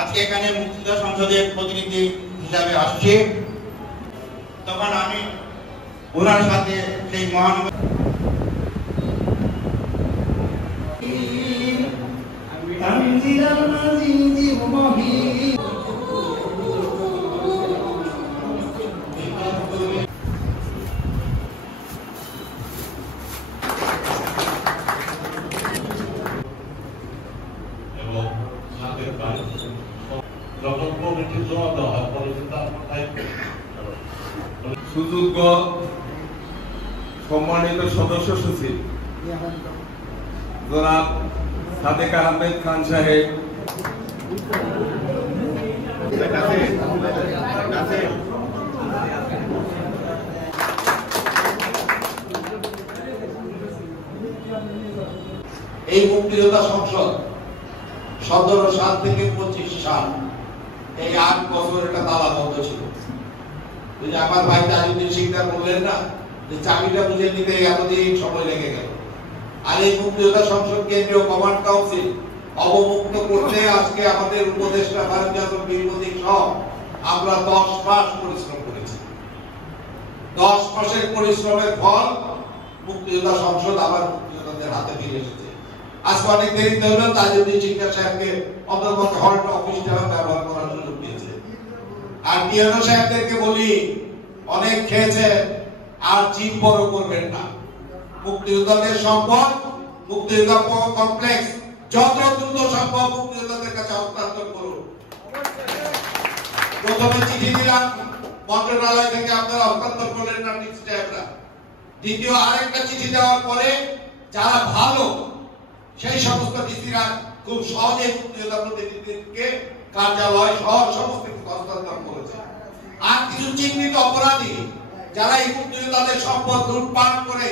আজকে এখানে মুক্তিযোদ্ধা সংসদের প্রতিনিধি হিসাবে আসছে, তখন আমি ওনার সাথে সেই মহানগর সুযোগ্য সম্মানিত সদস্য সচিব জনাব সাদেক আহমেদ খান সাহেব, এই মুক্তিযোদ্ধা সংসদ 17 সাল থেকে 25 সাল এই 8 বছর এটা তালাবদ্ধ ছিল। যে আমার ভাই তাজউদ্দিন শিকদার বললেন না যে চাবিটা বুঝে নিতে এতদিন সময় লেগে গেল। আর এই মুক্তিযোদ্ধা সংসদ কেন্দ্রীয় কমান্ড কাউন্সিল অবমুক্ত করতে আজকে আমাদের উপদেষ্টা ভারতীয় বীরপ্রতীক সহ আমরা 10 মাস পরিশ্রম করেছি। 10 মাসের পরিশ্রমের ফল মুক্তিযোদ্ধা সংসদ আবার মুক্তিযোদ্ধাদের হাতে ফিরে এসেছে। আজকে অনেক দেরিতে হলেও তাজউদ্দিন শিকদার সাহেবকে অন্তর্গত হলটা অফিসটা ব্যবহার করার সুযোগ দিয়েছে। আর টিয়ানো সাহেবদেরকে বলি, অনেক খেয়েছেন, আর জিম বড় করবেন না। মুক্তিযোদ্ধাদের সম্পদ, মুক্তিযোদ্ধা কমপ্লেক্স যত দ্রুত সম্ভব মুক্তিযোদ্ধাদের কাছে হস্তান্তর করুন। প্রথমে চিঠি দিলাম, মন্ত্রণালয় থেকে আপনারা হস্তান্তর করলেন না ডিসি সাহেবরা। দ্বিতীয় আরেকটা চিঠি দেওয়ার পরে যারা ভালো সেই সমস্ত ডিসিরা খুব সহজে মুক্তিযোদ্ধা প্রতিনিধিকে কার্যালয় সহ সমস্ত হস্তান্তর করেছে। আর কিছু চিহ্নিত অপরাধী যারা এই মুক্তিযোদ্ধাদের সম্পদ লুটপাট করে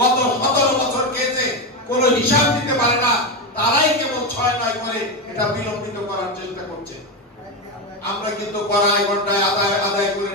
গত 17 বছর খেয়েছে, কোন হিসাব দিতে পারে না, তারাই কেবল 6-9 করে এটা বিলম্বিত করার চেষ্টা করছে। আমরা কিন্তু কড়াই ঘন্টায় আদায় করে